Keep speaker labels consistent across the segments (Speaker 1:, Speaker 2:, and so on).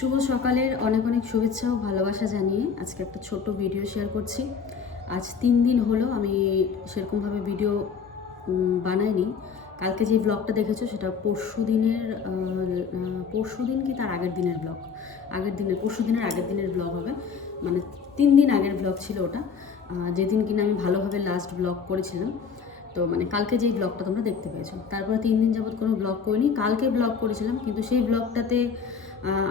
Speaker 1: শুভ সকালের অনেক অনেক শুভেচ্ছা ও ভালোবাসা জানিয়ে আজকে একটা ছোট্ট ভিডিও শেয়ার করছি। আজ তিন দিন হলো আমি সেরকমভাবে ভিডিও বানাইনি। কালকে যে ব্লগটা দেখেছ সেটা পরশু দিনের পরশু দিন কি তার আগের দিনের ব্লগ আগের দিনের, পরশু দিনের আগের দিনের ব্লগ হবে। মানে তিন দিন আগের ব্লগ ছিল ওটা। যেদিন কিনা আমি ভালোভাবে লাস্ট ব্লগ করেছিলাম। তো মানে কালকে যেই ব্লগটা তোমরা দেখতে পেয়েছ। তারপরে তিন দিন যাবত কোনো ব্লগ করিনি। কালকে ব্লগ করেছিলাম, কিন্তু সেই ব্লগটাতে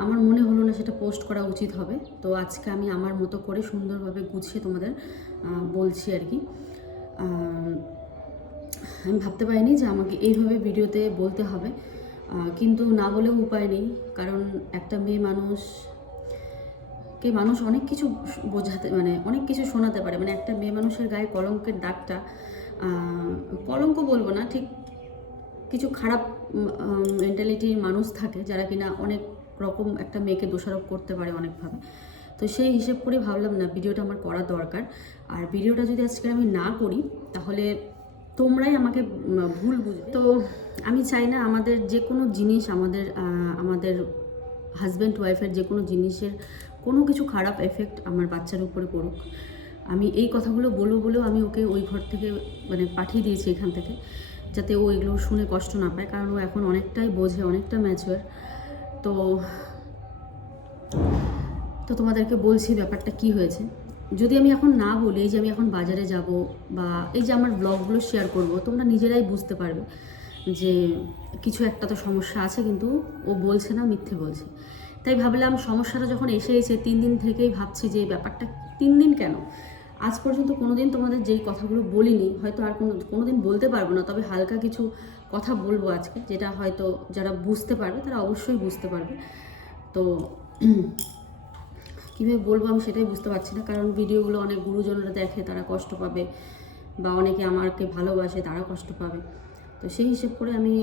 Speaker 1: আমার মনে হলো না সেটা পোস্ট করা উচিত হবে। তো আজকে আমি আমার মতো করে সুন্দরভাবে গুছিয়ে তোমাদের বলছি আর কি। আমি ভাবতে পারিনি যে আমাকে এইভাবে ভিডিওতে বলতে হবে। কিন্তু না বলেও উপায় নেই। কারণ একটা মেয়ে মানুষ, কে মানুষ অনেক কিছু বোঝাতে মানে অনেক কিছু শোনাতে পারে। মানে একটা মেয়ে মানুষের গায়ে কলঙ্কের দাগটা কলঙ্ক বলব না, ঠিক কিছু খারাপ মেন্টালিটির মানুষ থাকে যারা কিনা অনেক রকম একটা মেয়েকে দোষারোপ করতে পারে অনেকভাবে। তো সেই হিসেব করে ভাবলাম, না, ভিডিওটা আমার করা দরকার। আর ভিডিওটা যদি আজকে আমি না করি, তাহলে তোমরাই আমাকে ভুল বুঝবে। তো আমি চাই না আমাদের যে কোনো জিনিস আমাদের আমাদের হাজব্যান্ড ওয়াইফের যে কোনো জিনিসের কোনো কিছু খারাপ এফেক্ট আমার বাচ্চার উপরে পড়ুক। আমি এই কথাগুলো বলব বলেও আমি ওকে ওই ঘর থেকে মানে পাঠিয়ে দিয়েছি এখান থেকে, যাতে ও এগুলো শুনে কষ্ট না পায়। কারণ ও এখন অনেকটাই বোঝে, অনেকটা ম্যাচুয়ার তো তো তোমাদেরকে বলছি ব্যাপারটা কি হয়েছে। যদি আমি এখন না বলি যে আমি এখন বাজারে যাব বা এই যে আমার ব্লগগুলো শেয়ার করব, তোমরা নিজেরাই বুঝতে পারবে যে কিছু একটা তো সমস্যা আছে, কিন্তু ও বলছে না, মিথ্যে বলছে। তাই ভাবলাম সমস্যাটা যখন এসে এসে তিন দিন থেকেই ভাবছি যে ব্যাপারটা তিন দিন কেন? আজ পর্যন্ত কোনোদিন তোমাদের যেই কথাগুলো বলিনি, হয়তো আর কোনো, কোনোদিন বলতে পারব না, তবে হালকা কিছু কথা বলব আজকে, যেটা হয়তো যারা বুঝতে পারবে, তারা অবশ্যই বুঝতে পারবে। তো কীভাবে বলব আমি সেটাই বুঝতে পারছি না, কারণ ভিডিওগুলো অনেক গুরুজনরা দেখে, তারা কষ্ট পাবে। বা অনেকে আমাকে ভালোবাসে তারা কষ্ট পাবে। তো সেই হিসেব করে আমি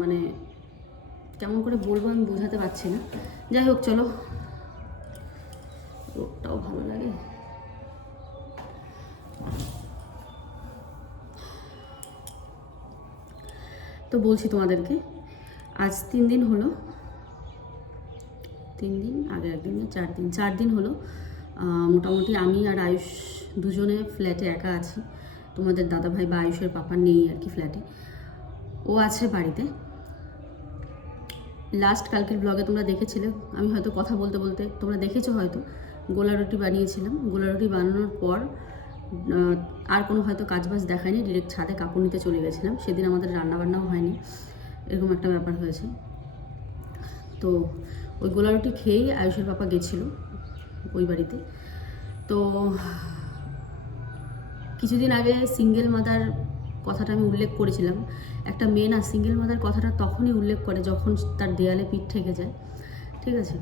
Speaker 1: মানে কেমন করে বলব আমি বোঝাতে পারছি না। যাই হোক, চলো। রোগটাও ভালো লাগে। তো বলছি তোমাদেরকে, আজ তিন দিন হলো, তিন দিন, আগে একদিন চার দিন চার দিন হলো মোটামুটি আমি আর আয়ুষ দুজনে ফ্ল্যাটে একা আছি। তোমাদের দাদাভাই বা আয়ুষের পাপা নেই আর কি ফ্ল্যাটে ও আছে বাড়িতে। লাস্ট কালকের ব্লগে তোমরা দেখেছিলে, আমি হয়তো কথা বলতে বলতে তোমরা দেখেছ হয়তো, গোলা রুটি বানিয়েছিলাম। গোলা রুটি বানানোর পর আর কোনো হয়তো কাজবাজ দেখায়নি ডিরেক্ট ছাদে কাপড় নিতে চলে গেছিলাম। সেদিন আমাদের রান্নাবান্নাও হয়নি, এরকম একটা ব্যাপার হয়েছে। তো ওই গোলা রুটি খেয়েই আয়ুষের পাপা গেছিল ওই বাড়িতে। তো কিছুদিন আগে সিঙ্গেল মাদার কথাটা আমি উল্লেখ করেছিলাম। একটা মেয়ে না সিঙ্গেল মাদার কথাটা তখনই উল্লেখ করে যখন তার দেয়ালে পিঠ থেকে যায়। ঠিক আছে?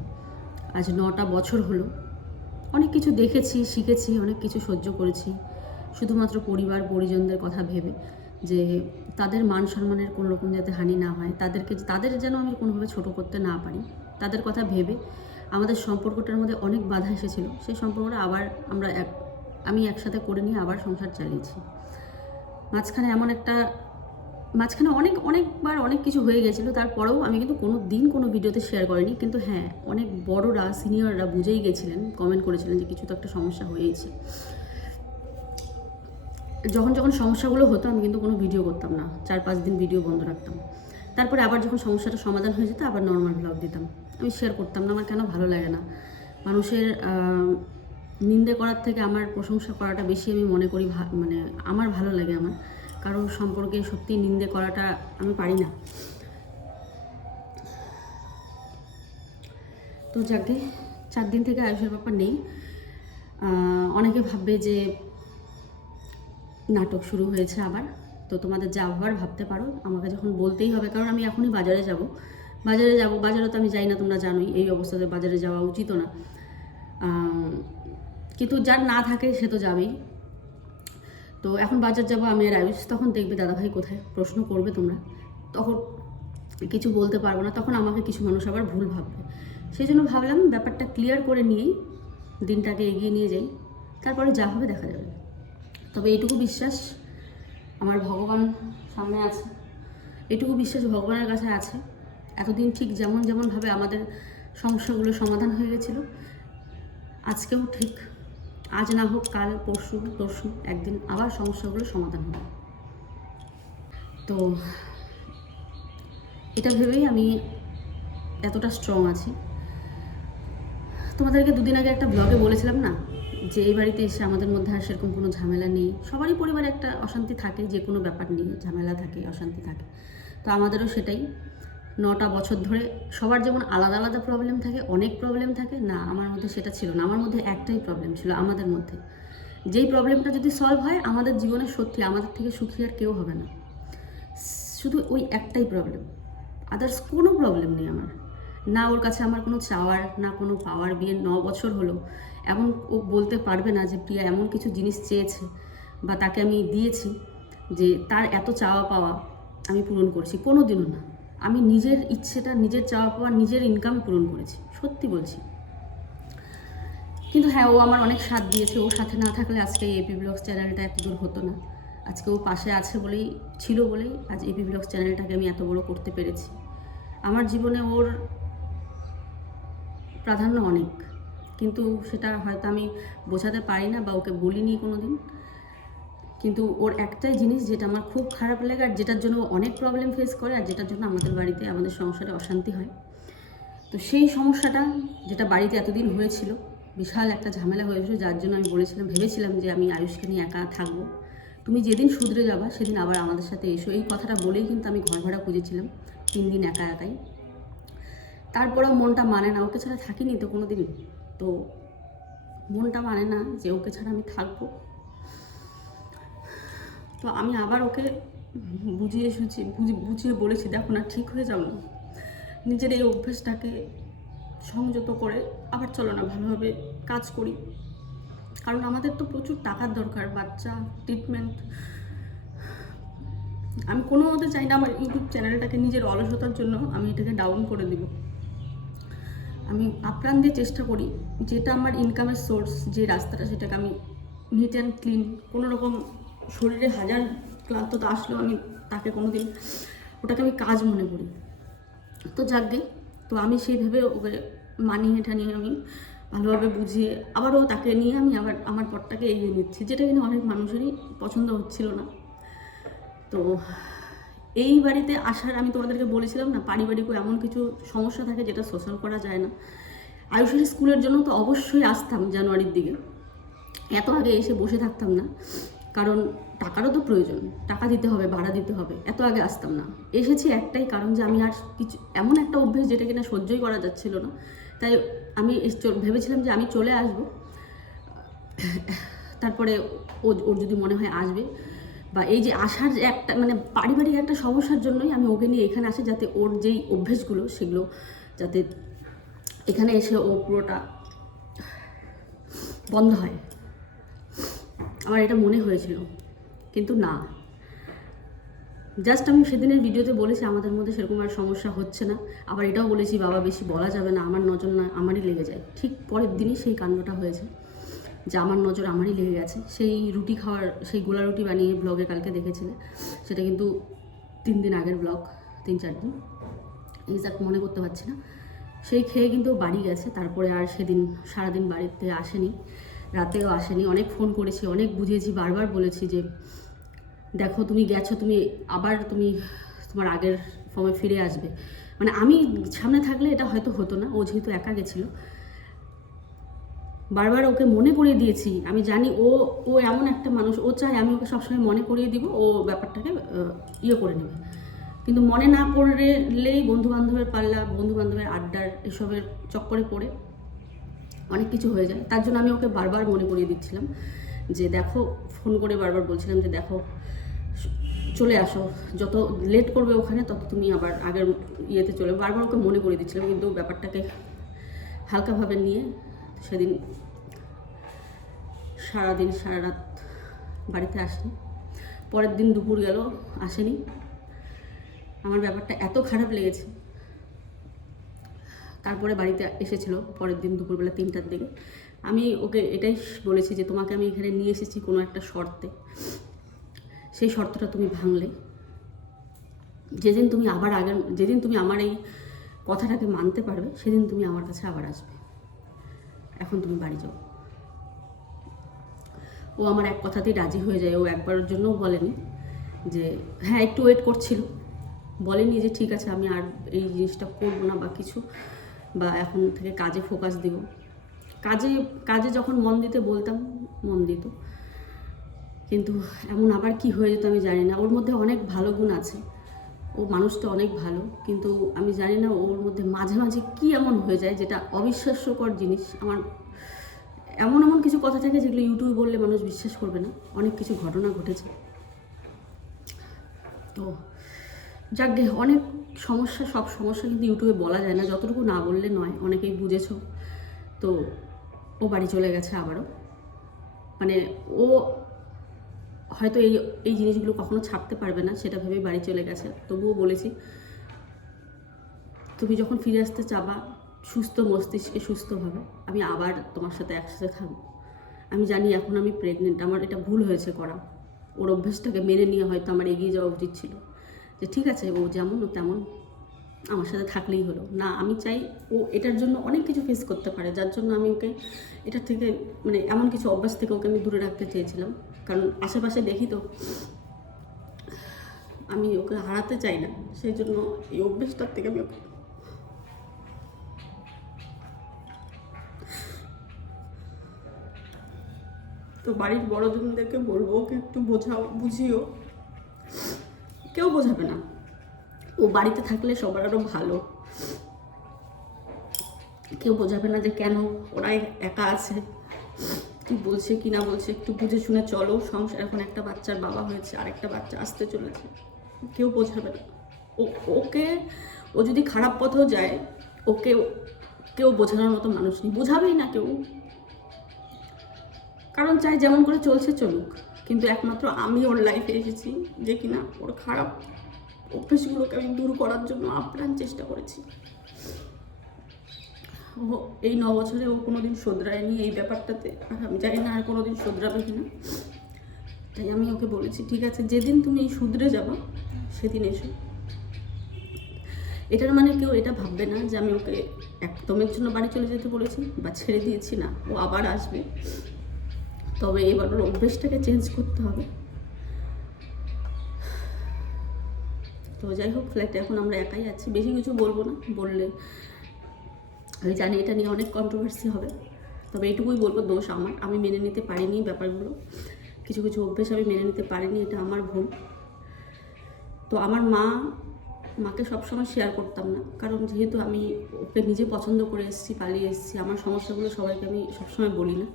Speaker 1: আজ নটা বছর হলো। অনেক কিছু দেখেছি, শিখেছি, অনেক কিছু সহ্য করেছি। শুধুমাত্র পরিবার, পরিজনদের কথা ভেবে যে তাদের মান সম্মানের কোনো রকম যাতে হানি না হয়, তাদেরকে, তাদের যেন আমি কোনোভাবে ছোট করতে না পারি, তাদের কথা ভেবে আমাদের সম্পর্কটার মধ্যে অনেক বাধা এসেছিল। সেই সম্পর্কটা আবার আমরা এক, আমি একসাথে করে নিয়ে আবার সংসার চালিয়েছি। মাঝখানে এমন একটা মাঝখানে অনেক, অনেকবার অনেক কিছু হয়ে গেছিল, তারপরেও আমি কিন্তু কোনো দিন কোনো ভিডিওতে শেয়ার করিনি, কিন্তু হ্যাঁ অনেক বড়রা সিনিয়ররা বুঝেই গেছিলেন কমেন্ট করেছিলেন যে কিছু তো একটা সমস্যা হয়েছে। যখন যখন সমস্যাগুলো হতো, আমি কিন্তু কোনো ভিডিও করতাম না, চার পাঁচ দিন ভিডিও বন্ধ রাখতাম। তারপরে আবার যখন সমস্যাটা সমাধান হয়ে যেত, আবার নর্মাল ব্লগ দিতাম। আমি শেয়ার করতাম না, আমার কেন ভালো লাগে না? মানুষের নিন্দে করার থেকে আমার প্রশংসা করাটা বেশি আমি মনে করি মানে আমার ভালো লাগে আমার। কারোর সম্পর্কে সত্যি নিন্দে করাটা আমি পারি না। তো যাকে, চার দিন থেকে আয়ুষের ব্যাপার নেই। অনেকে ভাববে যে নাটক শুরু হয়েছে আবার। তো তোমাদের যা আবার ভাবতে পারো। আমাকে যখন বলতেই হবে, কারণ আমি এখনই বাজারে যাব। বাজারে যাব, বাজারে তো আমি যাই না, তোমরা জানোই, এই অবস্থাতে বাজারে যাওয়া উচিত না। কিন্তু যার না থাকে সে তো যাবেই। তো এখন বাজার যাব, আমি আর আয়ুষ তখন দেখবে, দাদাভাই কোথায়? প্রশ্ন করবে তোমরা। তখন কিছু বলতে পারব না, তখন আমাকে কিছু মানুষ আবার ভুল ভাববে। সেই জন্য ভাবলাম ব্যাপারটা ক্লিয়ার করে নিয়েই দিনটাকে এগিয়ে নিয়ে যাই। তারপরে যা হবে দেখা যাবে। তবে এইটুকু বিশ্বাস আমার ভগবান সামনে আছে। এটুকু বিশ্বাস ভগবানের কাছে আছে। এতদিন ঠিক যেমন যেমনভাবে আমাদের সমস্যাগুলো সমাধান হয়ে গেছিল, আজকেও ঠিক আজ না হোক, কাল, পরশু তরশু একদিন আবার সমস্যাগুলো সমাধান হবে। তো এটা ভেবেই আমি এতটা স্ট্রং আছি। তোমাদেরকে দুদিন আগে একটা ব্লগে বলেছিলাম না, যে এই বাড়িতে এসে আমাদের মধ্যে আর সেরকম কোনো ঝামেলা নেই। সবারই পরিবারে একটা অশান্তি থাকে, যে কোনো ব্যাপার নিয়ে ঝামেলা থাকে, অশান্তি থাকে। তো আমাদেরও সেটাই। নটা বছর ধরে সবার যেমন আলাদা আলাদা প্রবলেম থাকে, অনেক প্রবলেম থাকে, না, আমার মধ্যে সেটা ছিল না। আমার মধ্যে একটাই প্রবলেম ছিল আমাদের মধ্যে। যেই প্রবলেমটা যদি সলভ হয়, আমাদের জীবনে সত্যি আমাদের থেকে সুখী আর কেউ হবে না। শুধু ওই একটাই প্রবলেম আদার্স কোনো প্রবলেম নেই আমার। না ওর কাছে আমার কোনো চাওয়ার, না কোনো পাওয়ার। বিয়ে ন বছর হলো। এমন ও বলতে পারবে না যে, প্রিয়া, এমন কিছু জিনিস চেয়েছে বা তাকে আমি দিয়েছি যে, তার এত চাওয়া পাওয়া আমি পূরণ করছি। কোনো দিনও না। আমি নিজের ইচ্ছেটা, নিজের চাওয়া পাওয়া, নিজের ইনকাম পূরণ করেছি, সত্যি বলছি। কিন্তু হ্যাঁ ও আমার অনেক সাথ দিয়েছে ও সাথে না থাকলে আজকে এপি ব্লগস চ্যানেলটা এত দূর হতো না। আজকে ও পাশে আছে বলেই, ছিল বলেই আজ এপি ব্লগস চ্যানেলটাকে আমি এত বড় করতে পেরেছি। আমার জীবনে ওর প্রাধান্য অনেক, কিন্তু সেটা হয়তো আমি বোঝাতে পারি না বা ওকে বলিনি কোনো দিন কিন্তু ওর একটাই জিনিস যেটা আমার খুব খারাপ লাগে আর যেটার জন্য অনেক প্রবলেম ফেস করে আর যেটার জন্য আমাদের বাড়িতে আমাদের সংসারে অশান্তি হয়। তো সেই সমস্যাটা যেটা বাড়িতে এতদিন হয়েছিল, বিশাল একটা ঝামেলা হয়েছিল, যার জন্য আমি বলেছিলাম, ভেবেছিলাম যে আমি আয়ুষকে নিয়ে একা থাকব। তুমি যেদিন শুধরে যাবা, সেদিন আবার আমাদের সাথে এসো। এই কথাটা বলেই কিন্তু আমি ঘর ভাড়া খুঁজেছিলাম, তিন দিন একা একাই। তারপরেও মনটা মানে না, ওকে ছাড়া থাকিনি তো কোনো দিন তো মনটা মানে না যে ওকে ছাড়া আমি থাকব। তো আমি আবার ওকে বুঝিয়ে সুঝিয়ে বুঝি- বুঝিয়ে বলেছি, দেখো না, ঠিক হয়ে যাও না। নিজের এই অভ্যেসটাকে সংযত করে আবার চলো না, ভালোভাবে কাজ করি। কারণ আমাদের তো প্রচুর টাকার দরকার, বাচ্চা ট্রিটমেন্ট আমি কোনো মতে চাই না আমার ইউটিউব চ্যানেলটাকে নিজের অলসতার জন্য আমি এটাকে ডাউন করে দিব। আমি আপ্রাণ দিয়ে চেষ্টা করি, যেটা আমার ইনকামের সোর্স যে রাস্তাটা সেটাকে আমি নিট অ্যান্ড ক্লিন কোনো রকম শরীরে হাজার ক্লান্ততা আসলেও আমি তাকে কোনো দিন ওটাকে আমি কাজ মনে করি। তো যাক যাকগে তো আমি সেইভাবে ওকে মানিয়ে টানিয়ে আমি ভালোভাবে বুঝিয়ে আবারও তাকে নিয়ে আমি আবার আমার পথটাকে এগিয়ে নিচ্ছি, যেটা কিন্তু অনেক মানুষেরই পছন্দ হচ্ছিল না। তো এই বাড়িতে আসার আমি তোমাদেরকে বলেছিলাম না পারিবারিক এমন কিছু সমস্যা থাকে যেটা সোশ্যাল করা যায় না। আয়ুষের স্কুলের জন্য তো অবশ্যই আসতাম জানুয়ারির দিকে। এত আগে এসে বসে থাকতাম না। কারণ টাকারও তো প্রয়োজন, টাকা দিতে হবে, ভাড়া দিতে হবে, এত আগে আসতাম না। এসেছি একটাই কারণ যে আমি আর কিছু, এমন একটা অভ্যেস যেটা কিনা সহ্যই করা যাচ্ছিল না। তাই আমি ভেবেছিলাম যে আমি চলে আসব। তারপরে ও, ওর যদি মনে হয় আসবে, বা এই যে আসার একটা মানে পারিবারিক একটা সমস্যার জন্যই আমি ওকে নিয়ে এখানে আসি যাতে ওর যেই অভ্যেসগুলো সেগুলো যাতে এখানে এসে ও পুরোটা বন্ধ হয়। আমার এটা মনে হয়েছিল। কিন্তু না। জাস্ট আমি সেদিনের ভিডিওতে বলেছি, আমাদের মধ্যে সেরকম আর সমস্যা হচ্ছে না। আবার এটাও বলেছি, বাবা বেশি বলা যাবে না, আমার নজর না, আমারই লেগে যায়। ঠিক পরের দিনই সেই কাণ্ডটা হয়েছে, যে আমার নজর আমারই লেগে গেছে। সেই রুটি খাওয়ার, সেই গোলা রুটি বানিয়ে ব্লগে কালকে দেখেছিলে। সেটা কিন্তু তিন দিন আগের ব্লগ তিন চার দিন। এক্সাক্ট মনে করতে পারছি না। সেই খেয়ে কিন্তু বাড়ি গেছে, তারপরে আর সেদিন, সারাদিন বাড়িতে আসেনি। রাতেও আসেনি, অনেক ফোন করেছি, অনেক বুঝিয়েছি, বারবার বলেছি যে, দেখো তুমি গেছো, তুমি আবার তুমি তোমার আগের ফর্মে ফিরে আসবে। মানে আমি সামনে থাকলে এটা হয়তো হতো না, ও যেহেতু একা গেছিল। বারবার ওকে মনে করিয়ে দিয়েছি, আমি জানি ও ও এমন একটা মানুষ, ও চায় আমি ওকে সবসময় মনে করিয়ে দিব, ও ব্যাপারটাকে ইয়ে করে নেবে। কিন্তু মনে না করলেই বন্ধু বান্ধবের পাল্লা বন্ধু বান্ধবের আড্ডার, এসবের চক্করে পড়ে। অনেক কিছু হয়ে যায়। তার জন্য আমি ওকে বারবার মনে করিয়ে দিচ্ছিলাম যে দেখো, ফোন করে বারবার বলছিলাম যে দেখো, চলে আসো। যত লেট করবে ওখানে, তত তুমি আবার আগের ইয়েতে চলে বারবার ওকে মনে করে দিচ্ছিলাম, কিন্তু ব্যাপারটাকে হালকাভাবে নিয়ে সেদিন সারাদিন সারা রাত বাড়িতে আসেনি। পরের দিন দুপুর গেল, আসেনি। আমার ব্যাপারটা এত খারাপ লেগেছে তারপরে বাড়িতে এসেছিল, পরের দিন দুপুরবেলা তিনটার দিকে আমি ওকে এটাই বলেছি যে, তোমাকে আমি এখানে নিয়ে এসেছি কোনো একটা শর্তে। সেই শর্তটা তুমি ভাঙলে। যেদিন তুমি আবার আগের, যেদিন তুমি আমার এই কথাটাকে মানতে পারবে, সেদিন তুমি আমার কাছে আবার আসবে। এখন তুমি বাড়ি যাও। ও আমার এক কথাতেই রাজি হয়ে যায়। ও একবারের জন্যও বলেনি যে হ্যাঁ একটু ওয়েট করছিল। বলেনি যে, ঠিক আছে, আমি আর এই জিনিসটা করব না বা কিছু। বা এখন থেকে কাজে ফোকাস দিব। কাজে কাজে যখন মন দিতে বলতাম, মন দিত। কিন্তু এমন আবার কি হয়ে যেত আমি জানি না। ওর মধ্যে অনেক ভালো গুণ আছে। ও মানুষটা অনেক ভালো। কিন্তু আমি জানি না ওর মধ্যে মাঝে মাঝে কি এমন হয়ে যায় যেটা অবিশ্বাস্যকর জিনিস। আমার এমন এমন কিছু কথা থাকে যেগুলো ইউটিউবে বললে মানুষ বিশ্বাস করবে না। অনেক কিছু ঘটনা ঘটেছে। তো যাক গে, অনেক সমস্যা, সব সমস্যা কিন্তু ইউটিউবে বলা যায় না। যতটুকু না বললে নয়, অনেকেই বুঝেছ। তো ও বাড়ি চলে গেছে আবারও। মানে ও হয়তো এই এই জিনিসগুলো কখনো ছাড়তে পারবে না, সেটা ভেবেই বাড়ি চলে গেছে। তবুও বলেছি, তুমি যখন ফিরে আসতে চাবা, সুস্থ মস্তিষ্কে সুস্থভাবে, আমি আবার তোমার সাথে একসাথে থাকব। আমি জানি এখন আমি প্রেগনেন্ট আমার এটা ভুল হয়েছে করা। ওর অভ্যেসটাকে মেনে নিয়ে হয়তো আমার এগিয়ে যাওয়া উচিত ছিল। যে ঠিক আছে, ও যেমন ও তেমন আমার সাথে থাকলেই হলো। না, আমি চাই ও এটার জন্য অনেক কিছু ফেস করতে পারে, যার জন্য আমি ওকে এটার থেকে মানে এমন কিছু অভ্যাস থেকে ওকে আমি দূরে রাখতে চেয়েছিলাম। কারণ আশেপাশে দেখি তো, আমি ওকে হারাতে চাই না, সেই জন্য এই অভ্যেসটার থেকে আমি ওকে তো বাড়ির বড়জনদেরকে বলব ওকে একটু বোঝাও, বুঝিও। কেউ বোঝাবে না। ও বাড়িতে থাকলে সবার আরও ভালো। কেউ বোঝাবে না যে কেন ওরাই একা আছে। কি বলছে, কি না বলছে, একটু বুঝে শুনে চলো। সংসার এখন একটা বাচ্চার বাবা হয়েছে আর একটা বাচ্চা আসতে চলেছে। কেউ বোঝাবে না। ও, ওকে, ও যদি খারাপ পথেও যায়, ওকে কেউ বোঝানোর মতো মানুষ নেই। বোঝাবেই না কেউ। কারণ চাই যেমন করে চলছে চলুক। কিন্তু একমাত্র আমি ওর লাইফে এসেছি যে কিনা ওর খারাপ অভ্যেসগুলোকে আমি দূর করার জন্য আপ্রাণ চেষ্টা করেছি। এই ন বছরে ও কোনোদিন শোধরায়নি এই ব্যাপারটাতে। আর আমি জানি না আর কোনোদিন শোধরাবে কিনা। তাই আমি ওকে বলেছি, ঠিক আছে, যেদিন তুমি শুধরে যাবা, সেদিন এসো। এটার মানে কেউ এটা ভাববে না যে আমি ওকে একদমের জন্য বাড়ি চলে যেতে বলেছি বা ছেড়ে দিয়েছি না। ও আবার আসবে। তবে এবার ওর অভ্যেসটাকে চেঞ্জ করতে হবে। তো যাই হোক ফ্ল্যাটে এখন আমরা একাই আছি। বেশি কিছু বলব না, বললে আমি জানি এটা নিয়ে অনেক কন্ট্রোভার্সি হবে। তবে এটুকুই বলব, দোষ আমার। আমি মেনে নিতে পারিনি ব্যাপারগুলো। কিছু কিছু অভ্যেস আমি মেনে নিতে পারিনি, এটা আমার ভুল। তো আমার মা, মাকে সবসময় শেয়ার করতাম না। কারণ যেহেতু আমি ওকে নিজে পছন্দ করে এসেছি, পালিয়ে এসেছি, আমার সমস্যাগুলো সবাইকে আমি সবসময় বলি না।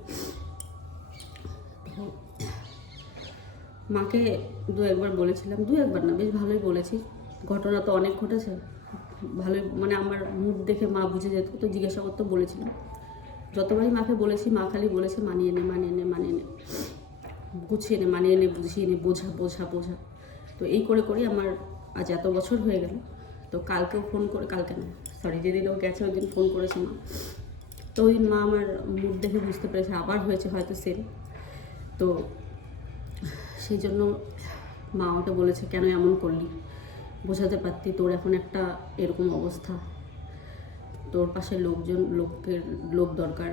Speaker 1: মাকে দু একবার বলেছিলাম, দু একবার না, বেশ ভালোই বলেছি। ঘটনা তো অনেক ঘটেছে, ভালোই মানে আমার মুখ দেখে মা বুঝে যেত, তো জিজ্ঞাসা করতে বলেছিলাম। যতবারই মাকে বলেছি, মা খালি বলেছে, মানিয়ে নে মানিয়ে নে মানিয়ে নে, গুছিয়ে নে, মানিয়ে নে, বুঝিয়ে নে, বোঝা বোঝা বোঝা। তো এই করে করে আমার আজ এত বছর হয়ে গেল, তো কালকেও ফোন করে, কালকে না সরি যেদিন ও গেছে ওই দিন ফোন করেছে মা। তো ওই মা আমার মুখ দেখে বুঝতে পেরেছে, আবার হয়েছে হয়তো সেম তো সেই জন্য মা আমাকে বলেছে, কেন এমন করলি? বোঝাতে পারতি তোর এখন একটা এরকম অবস্থা। তোর পাশে লোকজন, লোকের লোক দরকার।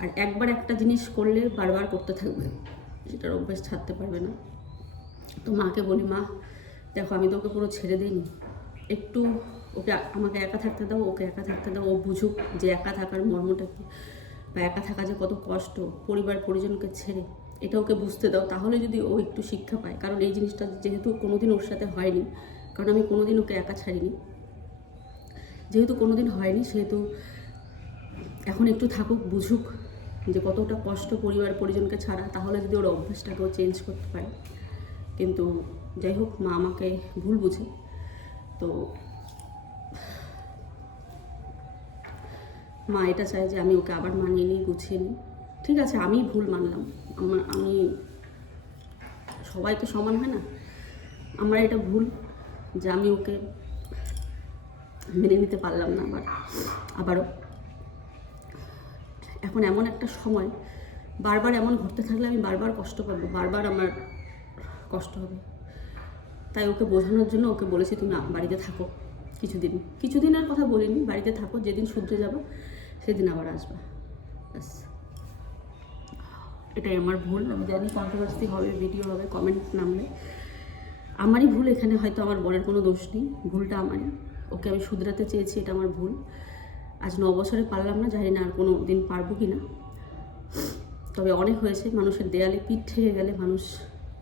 Speaker 1: আর একবার একটা জিনিস করলে বারবার করতে থাকবে। সেটার অভ্যেস ছাড়তে পারবে না। তো মাকে বলি, মা, দেখো, আমি তো ওকে পুরো ছেড়ে দিইনি। একটু ওকে, আমাকে একা থাকতে দাও, ওকে একা থাকতে দাও, ও বুঝুক যে একা থাকার মর্মটা কী। বা একা থাকা যে কত কষ্ট পরিবার পরিজনকে ছেড়ে, এটা ওকে বুঝতে দাও। তাহলে যদি ও একটু শিক্ষা পায়, কারণ এই জিনিসটা যেহেতু কোনোদিন ওর সাথে হয়নি, কারণ আমি কোনোদিন ওকে একা ছাড়িনি। যেহেতু কোনোদিন হয়নি, সেহেতু এখন একটু থাকুক, বুঝুক যে কতটা কষ্ট পরিবার পরিজনকে ছাড়া, তাহলে যদি ওর অভ্যাসটাকেও চেঞ্জ করতে পারে। কিন্তু যাই হোক, মা আমাকে ভুল বুঝে। তো মা এটা চায় যে আমি ওকে আবার মানিয়ে নিই, গুছিয়ে নিই। ঠিক আছে আমি ভুল মানলাম। আমার, আমি সবাই তো সমান হয় না? আমার এটা ভুল যে আমি ওকে মেনে নিতে পারলাম না আবার, আবারও। এখন এমন একটা সময়, বারবার এমন ঘটতে থাকলে আমি বারবার কষ্ট পাবো, বারবার আমার কষ্ট হবে। তাই ওকে বোঝানোর জন্য ওকে বলেছি, তুমি বাড়িতে থাকো কিছুদিন। কিছুদিন আর কথা বলিনি, বাড়িতে থাকো, যেদিন শুধরে যাব সেদিন আবার আসবা। ব্যাস। এটাই আমার ভুল। আমি জানি কন্ট্রোভার্সি হবে ভিডিও হবে কমেন্ট নামলে। আমারই ভুল, এখানে হয়তো আমার বরের কোনো দোষ নেই। ভুলটা আমারই। ওকে আমি শুধরাতে চেয়েছি, এটা আমার ভুল। আজ ন বছরে পারলাম না, জানি না আর কোনো দিন পারব কি না তবে অনেক হয়েছে, মানুষের দেয়ালে পিঠ থেকে গেলে মানুষ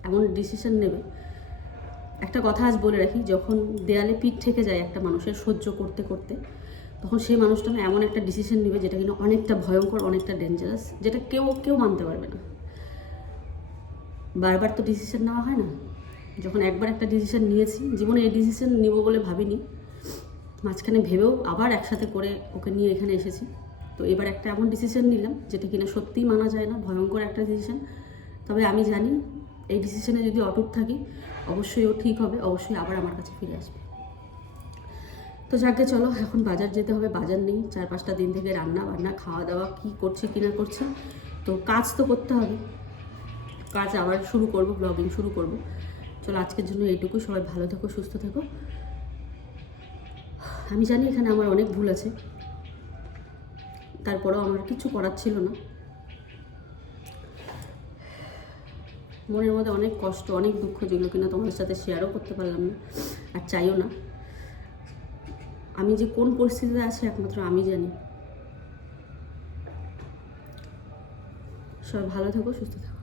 Speaker 1: এমন ডিসিশন নেবে। একটা কথা আজ বলে রাখি, যখন দেয়ালে পিঠ থেকে যায় একটা মানুষের সহ্য করতে করতে তখন সেই মানুষটা না এমন একটা ডিসিশন নেবে যেটা কিনা অনেকটা ভয়ঙ্কর, অনেকটা ডেঞ্জারাস যেটা কেউ কেউ মানতে পারবে না। বারবার তো ডিসিশন নেওয়া হয় না। যখন একবার একটা ডিসিশন নিয়েছি, জীবনে এই ডিসিশন নিব বলে ভাবিনি, মাঝখানে ভেবেও আবার একসাথে করে ওকে নিয়ে এখানে এসেছি। তো এবার একটা এমন ডিসিশন নিলাম যেটা কিনা সত্যিই মানা যায় না, ভয়ঙ্কর একটা ডিসিশন তবে আমি জানি এই ডিসিশনে যদি অটুট থাকি, অবশ্যই ও ঠিক হবে, অবশ্যই আবার আমার কাছে ফিরে আসবে। তো যাকে চলো, এখন বাজার যেতে হবে, বাজার নেই, চার পাঁচটা দিন থেকে রান্না বান্না, খাওয়া দাওয়া, কী করছে, কি না করছে। তো কাজ তো করতে হবে। কাজ আবার শুরু করব ব্লগিং শুরু করব। চলো, আজকের জন্য এইটুকু। সবাই ভালো থেকো, সুস্থ থেকো। আমি জানি এখানে আমার অনেক ভুল আছে। তারপরেও আমার কিছু করার ছিল না। মনের মধ্যে অনেক কষ্ট, অনেক দুঃখ যেগুলো কিনা তোমাদের সাথে শেয়ারও করতে পারলাম না। আর চাইও না। আমি যে কোন পরিস্থিতিতে আছি একমাত্র আমি জানি। সবাই ভালো থাকো সুস্থ থেকো।